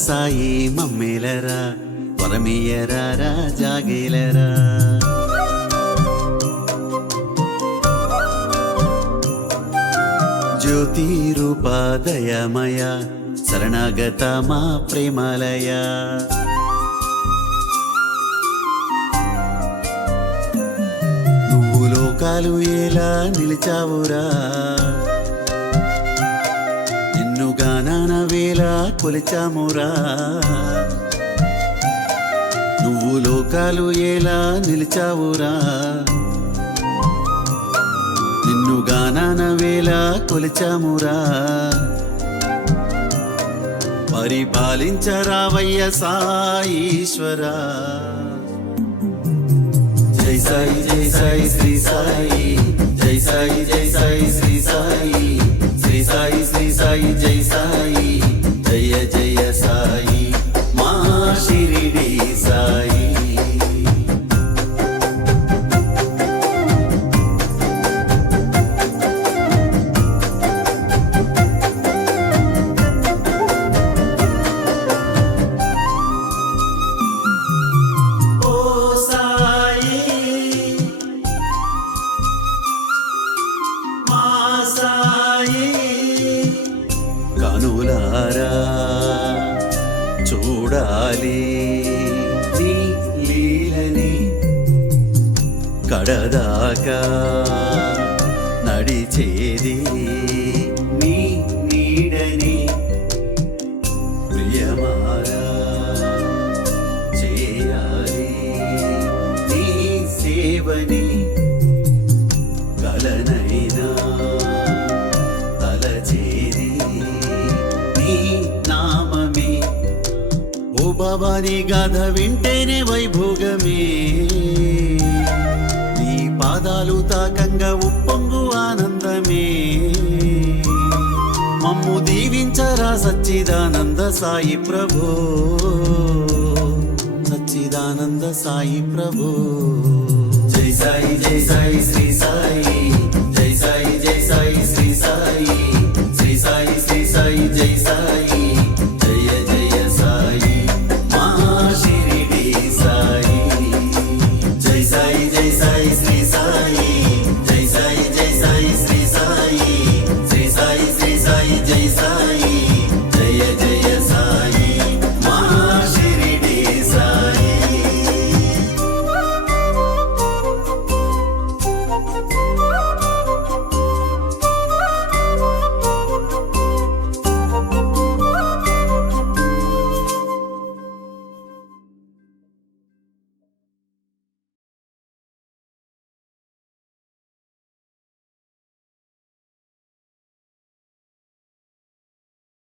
సాయి మమ్మేలరా వరమియరారా జాగేలరా జ్యోతి రూపాదయమయ శరణాగత మా ప్రేమాలయ నువ్వు లోకాలు ఎలా నిలిచావురా గానాన వేళ కొలిచామురా నువ్వు లోకాలు ఎలా నిలిచావురా నిన్ను గానాన వేళ కొలిచామురా పరిపాలించరావయ్య సాయీశ్వరా జై సాయి జై సాయి శ్రీ సాయి జై సాయి జై సాయి శ్రీ సాయి శ్రీ సాయి శ్రీ సాయి జై సాయి జయ జయ సాయి మా షిరిడి సాయి కనులారా చూడాలి నీ లీలని కడదాకా నడిచేది నీ నీడని ప్రియమారా చేయాలి నీ సేవని కలనైనా బాబా నీ గాథ వింటేనే వైభోగమే నీ పాదాలు తాకంగా ఉప్పొంగు ఆనందమే మమ్ము దీవించరా సచ్చిదానంద సాయి ప్రభో సచ్చిదానంద సాయి ప్రభో జై సాయి జై సాయి శ్రీ సాయి జై సాయి జై సాయి శ్రీ సాయి శ్రీ సాయి శ్రీ సాయి జై సాయి